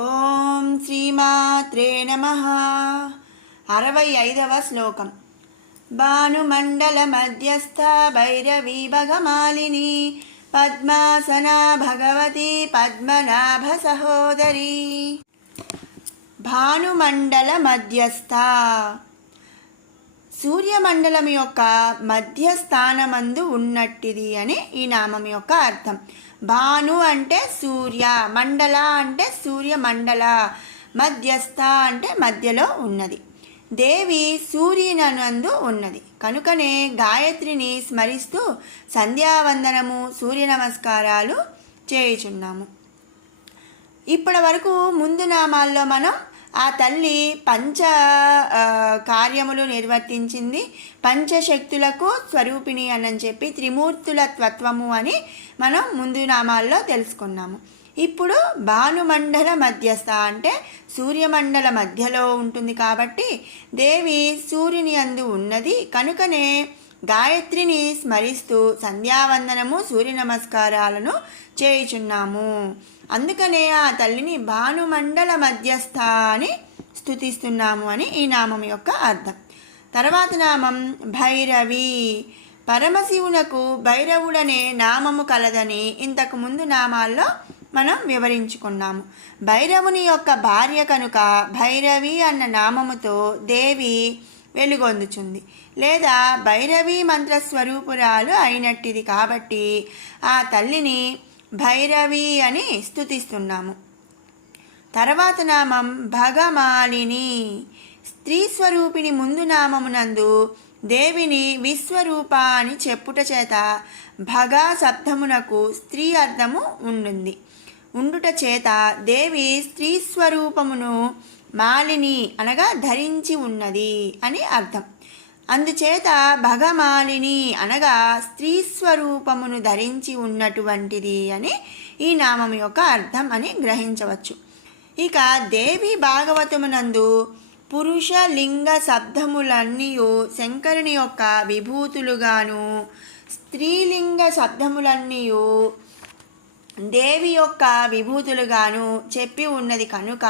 ఓం శ్రీమాత్రే నమః. 65వ శ్లోకం. భానుమండల మధ్యస్థ భైరవీ భగమాలిని పద్మాసనా భగవతి పద్మనాభ సహోదరి. భానుమండల మధ్యస్థ, సూర్యమండలం యొక్క మధ్యస్థానమందు ఉన్నట్టిది అని ఈ నామం యొక్క అర్థం. భాను అంటే సూర్య, మండల అంటే సూర్యమండల, మధ్యస్థ అంటే మధ్యలో ఉన్నది. దేవి సూర్యునందు ఉన్నది కనుకనే గాయత్రిని స్మరిస్తూ సంధ్యావందనము, సూర్య నమస్కారాలు చేయుచున్నాము. ఇప్పటి వరకు ముందు నామాల్లో మనం ఆ తల్లి పంచ కార్యములు నిర్వర్తించింది, పంచశక్తులకు స్వరూపిణి అని చెప్పి త్రిమూర్తుల తత్వము అని మనం ముందు నామాల్లో తెలుసుకున్నాము. ఇప్పుడు భానుమండల మధ్యస్థ అంటే సూర్యమండల మధ్యలో ఉంటుంది కాబట్టి దేవి సూర్యుని యందు ఉన్నది కనుకనే గాయత్రిని స్మరిస్తూ సంధ్యావందనము, సూర్య నమస్కారాలను చేయుచున్నాము. అందుకనే ఆ తల్లిని భానుమండల మధ్యస్థ అని స్తుతిస్తున్నాము అని ఈ నామం యొక్క అర్థం. తర్వాత నామం భైరవి. పరమశివునకు భైరవుడనే నామము కలదని ఇంతకు ముందు నామాల్లో మనం వివరించుకున్నాము. భైరవుని యొక్క భార్య కనుక భైరవి అన్న నామముతో దేవి వెలుగొందుచుంది, లేదా భైరవీ మంత్రస్వరూపురాలు అయినట్టిది కాబట్టి ఆ తల్లిని భైరవి అని స్తుతిస్తున్నాము. తర్వాత నామం భగమాలిని. స్త్రీ స్వరూపిణి ముందు నామమునందు దేవిని విశ్వరూప అని చెప్పుట చేత భగా శబ్దమునకు స్త్రీ అర్థము ఉండుట చేత దేవి స్త్రీ స్వరూపమును మాలిని అనగా ధరించి ఉన్నది అని అర్థం. అందుచేత భగమాలిని అనగా స్త్రీ స్వరూపమును ధరించి ఉన్నటువంటిది అని ఈ నామం యొక్క అర్థం అని గ్రహించవచ్చు. ఇక దేవి భాగవతమునందు పురుష లింగ శబ్దములన్నీ శంకరుని యొక్క విభూతులుగాను, స్త్రీలింగ శబ్దములన్నీ దేవి యొక్క విభూతులుగాను చెప్పి ఉన్నది కనుక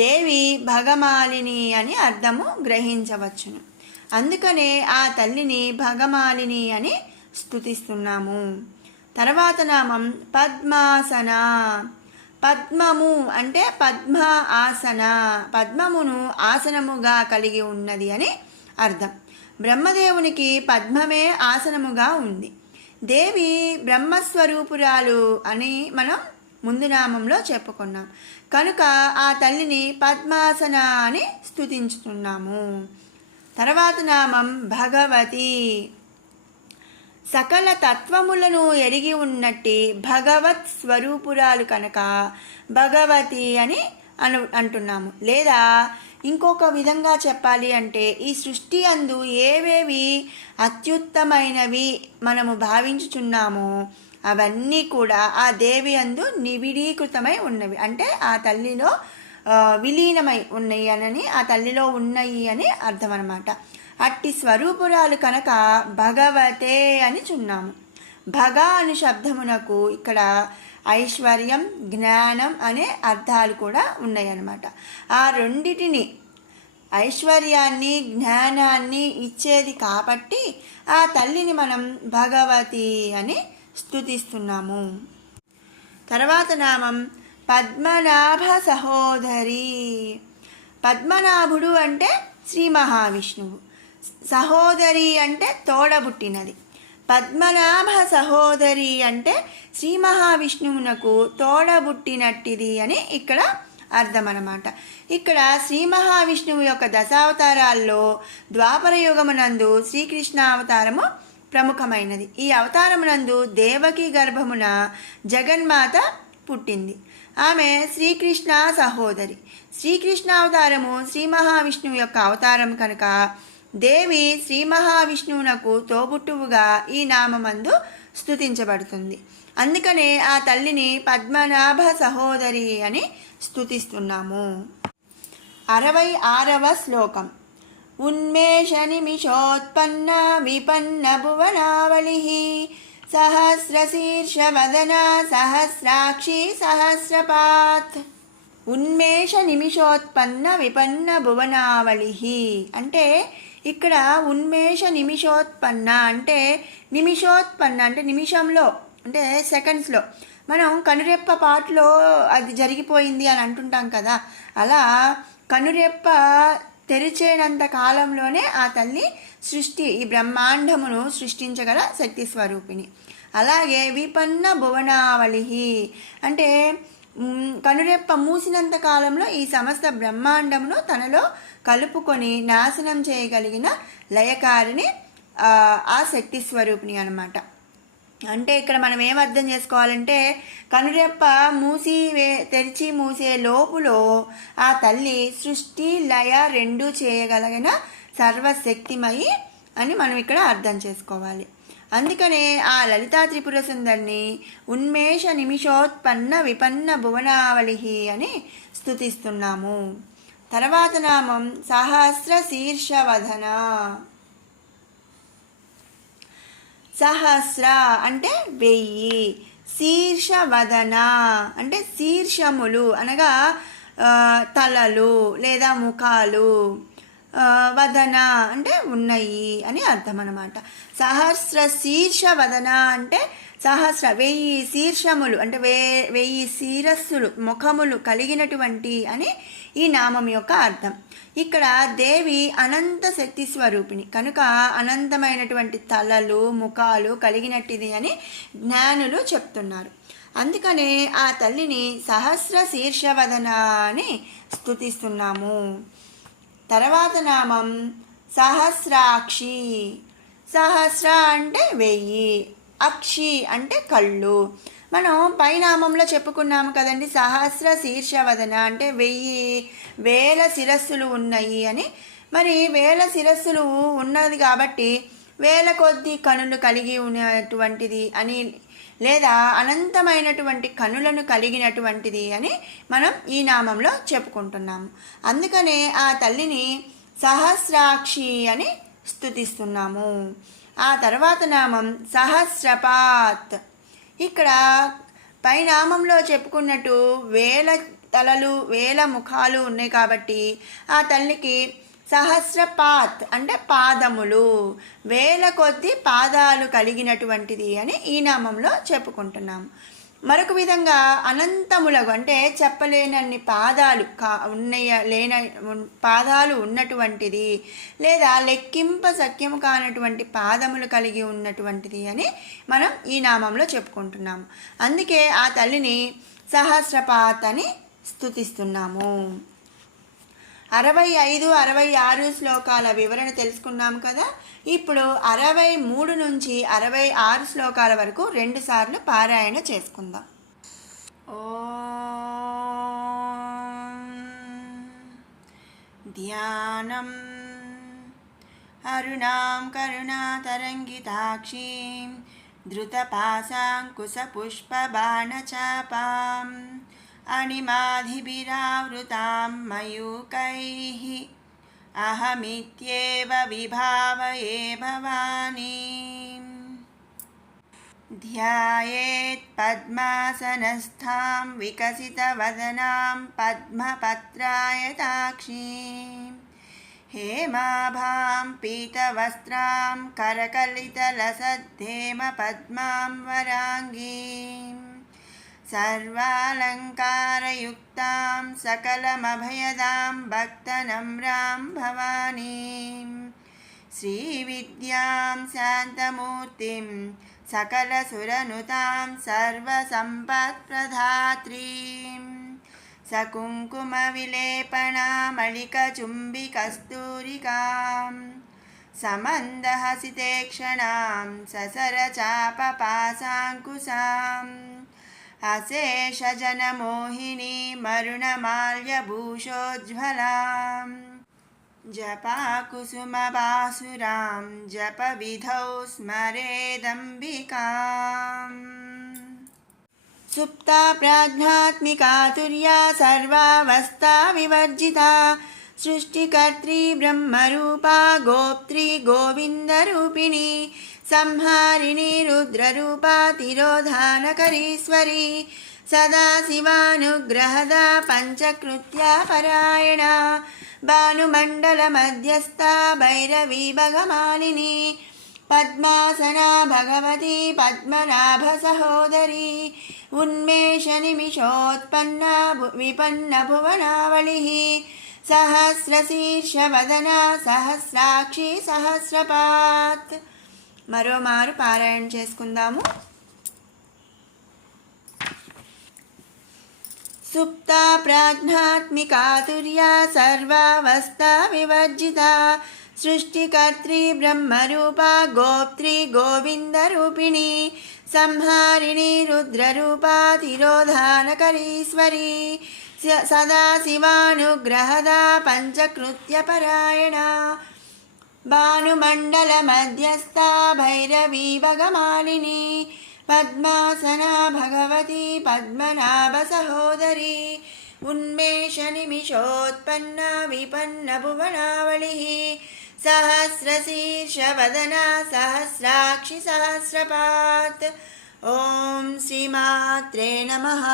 దేవి భగమాలిని అని అర్థము గ్రహించవచ్చును. అందుకనే ఆ తల్లిని భగమాలిని అని స్తుతిస్తున్నాము. తర్వాత నామం పద్మాసన. పద్మము అంటే పద్మ ఆసన, పద్మమును ఆసనముగా కలిగి ఉన్నది అని అర్థం. బ్రహ్మదేవునికి పద్మమే ఆసనముగా ఉంది. దేవి బ్రహ్మస్వరూపురాలు అని మనం ముందు నామంలో చెప్పుకున్నాం కనుక ఆ తల్లిని పద్మాసన అని స్తుతించుతున్నాము. తర్వాత నామం భగవతి. సకల తత్వములను ఎరిగి ఉన్నట్టి భగవత్ స్వరూపురాలు కనుక భగవతి అని అంటున్నాము. లేదా ఇంకొక విధంగా చెప్పాలి అంటే ఈ సృష్టి అందు ఏవేవి అత్యుత్తమైనవి మనము భావించుచున్నామో అవన్నీ కూడా ఆ దేవి అందు నివిడీకృతమై ఉన్నవి, అంటే ఆ తల్లిలో విలీనమై ఉన్నాయి అని, ఆ తల్లిలో ఉన్నాయి అని అర్థం అన్నమాట. అట్టి స్వరూపురాలు కనుక భగవతే అని చున్నాము. భగ అను శబ్దమునకు ఇక్కడ ఐశ్వర్యం, జ్ఞానం అనే అర్థాలు కూడా ఉన్నాయన్నమాట. ఆ రెండిటిని, ఐశ్వర్యాన్ని జ్ఞానాన్ని ఇచ్చేది కాబట్టి ఆ తల్లిని మనం భగవతి అని స్తుతిస్తున్నాము. తర్వాత నామం పద్మనాభ సహోదరి. పద్మనాభుడు అంటే శ్రీ మహావిష్ణువు, సహోదరి అంటే తోడబుట్టినది. పద్మనాభ సహోదరి అంటే శ్రీ మహావిష్ణువునకు తోడబుట్టినట్టిది అని ఇక్కడ అర్థం అన్నమాట. ఇక్కడ శ్రీ మహావిష్ణువు యొక్క దశావతారాల్లో ద్వాపర యుగమునందు శ్రీకృష్ణ అవతారము ప్రముఖమైనది. ఈ అవతారమునందు దేవకి గర్భమున జగన్మాత పుట్టింది. ఆమె శ్రీకృష్ణ సహోదరి. శ్రీకృష్ణ అవతారము శ్రీ మహావిష్ణువు యొక్క అవతారం కనుక దేవి శ్రీ మహావిష్ణువునకు తోబుట్టువుగా ఈ నామమందు స్తుతించబడుతుంది. అందుకనే ఆ తల్లిని పద్మనాభ సహోదరి అని స్తుతిస్తున్నాము. 66వ శ్లోకం. ఉన్మేష నిమిషోత్పన్న విపన్న భువనావళి सहस्रशीर्षवदना सहस्राक्षी सहस्रपात्। ఉన్మేష నిమిషోత్పన్న విపన్న భువనావళి. అంటే ఇక్కడ ఉన్మేష నిమిషోత్పన్న అంటే నిమిషోత్పన్న అంటే నిమిషంలో అంటే సెకండ్స్లో మనం కనురెప్ప పాటులో అది జరిగిపోయింది అని అంటుంటాం కదా. అలా కనురెప్ప తెరిచేనంత కాలంలోనే ఆ తల్లి సృష్టి ఈ బ్రహ్మాండమును సృష్టించగల శక్తి స్వరూపిణి. అలాగే విపన్న భువనావళి అంటే కనురెప్ప మూసినంత కాలంలో ఈ సమస్త బ్రహ్మాండమును తనలో కలుపుకొని నాశనం చేయగలిగిన లయకారిని ఆ శక్తి స్వరూపిణి అన్నమాట. అంటే ఇక్కడ మనం ఏం అర్థం చేసుకోవాలంటే కనురెప్ప తెరిచి మూసే లోపులో ఆ తల్లి సృష్టి లయ రెండూ చేయగలిగిన సర్వశక్తిమయి అని మనం ఇక్కడ అర్థం చేసుకోవాలి. అందుకనే ఆ లలితా త్రిపుర సుందరిని ఉన్మేష నిమిషోత్పన్న విపన్న భువనావళి అని స్తుతిస్తున్నాము. తర్వాత నామం సహస్ర శీర్షవదన. సహస్ర అంటే 1000, శీర్షవదన అంటే శీర్షములు అనగా తలలు లేదా ముఖాలు, వదన అంటే ఉన్నాయి అని అర్థం అన్నమాట. సహస్ర శీర్ష వదన అంటే 1000 శీర్షములు అంటే 1000 శిరస్సులు ముఖములు కలిగినటువంటి అని ఈ నామం యొక్క అర్థం. ఇక్కడ దేవి అనంత శక్తి స్వరూపిణి కనుక అనంతమైనటువంటి తలలు ముఖాలు కలిగినట్టిది అని జ్ఞానులు చెప్తున్నారు. అందుకనే ఆ తల్లిని సహస్ర శీర్షవదన అని స్తుతిస్తున్నాము. తర్వాత నామం సహస్రాక్షి. సహస్ర అంటే 1000, అక్షి అంటే కళ్ళు. మనం పైనామంలో చెప్పుకున్నాము కదండి, సహస్ర శీర్షవదన అంటే 1000 శిరస్సులు ఉన్నాయి అని. మరి 1000 శిరస్సులు ఉన్నది కాబట్టి 1000 కొద్ది కనులు కలిగి ఉన్నటువంటిది అని లేదా అనంతమైనటువంటి కనులను కలిగినటువంటిది అని మనం ఈ నామంలో చెప్పుకుంటున్నాము. అందుకనే ఆ తల్లిని సహస్రాక్షి అని స్తుతిస్తున్నాము. ఆ తర్వాత నామం సహస్రపాత్. ఇక్కడ పైనామంలో చెప్పుకున్నట్టు 1000 తలలు 1000 ముఖాలు ఉన్నాయి కాబట్టి ఆ తల్లికి సహస్రపాత్ అంటే పాదములు, 1000 కొద్ది పాదాలు కలిగినటువంటిది అని ఈ నామంలో చెప్పుకుంటున్నాము. మరొక విధంగా అనంతములకు అంటే చెప్పలేనన్ని పాదాలు పాదాలు ఉన్నటువంటిది లేదా లెక్కింప సఖ్యము కానటువంటి పాదములు కలిగి ఉన్నటువంటిది అని మనం ఈ నామంలో చెప్పుకుంటున్నాము. అందుకే ఆ తల్లిని సహస్రపాత్ అని స్తుతిస్తున్నాము. 65, 66 శ్లోకాల వివరణ తెలుసుకున్నాము కదా. ఇప్పుడు 63 నుంచి 66 శ్లోకాల వరకు 2 సార్లు పారాయణ చేసుకుందాం. ఓం ధ్యానం అరుణాం కరుణాతరంగితాక్షీం ధృతపాశాంకుశపుష్పబాణచాపాం అణిమాధిభిరావృతాం మయూకైః అహమిత్యేవ విభావయే భవానీం. ధ్యాయేత్ పద్మాసనస్థాం వికసితవదనాం పద్మపత్రాయతాక్షీం హేమాభాం పీతవస్త్రాం కరకలితలసద్ధేమ పద్మాం వరాంగీం సర్వాలంకారయుక్తాం సకలమభయదాం భక్తనమ్రాం భవానీం శ్రీవిద్యాం శాంతమూర్తిం సకలసురనుతాం సర్వసంపత్ప్రదాత్రీం సకుంకుమవిలేపనామళికచుంబికస్తూరికాం సమందహసితేక్షణాం ససరచాపపాశాంకుశాం అశేషజనమోహినీ మరుణమాల్యభూషోజ్వలాం జపాకుసుమబాసురాం జపవిధౌ స్మరేదంబికాం. సుప్తా ప్రాజ్ఞాత్మికాతుర్యా సర్వావస్థా వివర్జితా సృష్టికర్త్రీ బ్రహ్మరూపా గోప్త్రీ గోవిందరూపిణి సంహారిణి రుద్రరూపా తిరోధానకరీశ్వరి సదాశివానుగ్రహదా పంచకృత్యా పరాయణ భానుమండల మధ్యస్థ భైరవీ భగమాలిని పద్మాసనా భగవతి పద్మనాభ సహోదరి ఉన్మేష నిమిషోత్పన్న విపన్న భువనావళి సహస్రశీర్షవదన సహస్రాక్షి సహస్రపాత్. మరోమారు పారాయణ చేసుకుందాము. సుప్తా ప్రాజ్ఞాత్మికాతుర్యా సర్వావస్థా వివర్జితా సృష్టికర్త్రి బ్రహ్మరూపా గోప్త్రి గోవిందరూపిణి సంహారిణి రుద్రరూపా తిరోధానకరీశ్వరి సదాశివానుగ్రహదా పంచకృత్యపరాయణ భానుమండల మధ్యస్థ భైరవీ భగమాలిని పద్మాసనా భగవతి పద్మనాభ సహోదరి ఉన్మేష నిమిషోత్పన్న విపన్న భువనావళి సహస్రశీర్షవదన సహస్రాక్షి సహస్రపాత్. ఓం శ్రీమాత్రే నమః.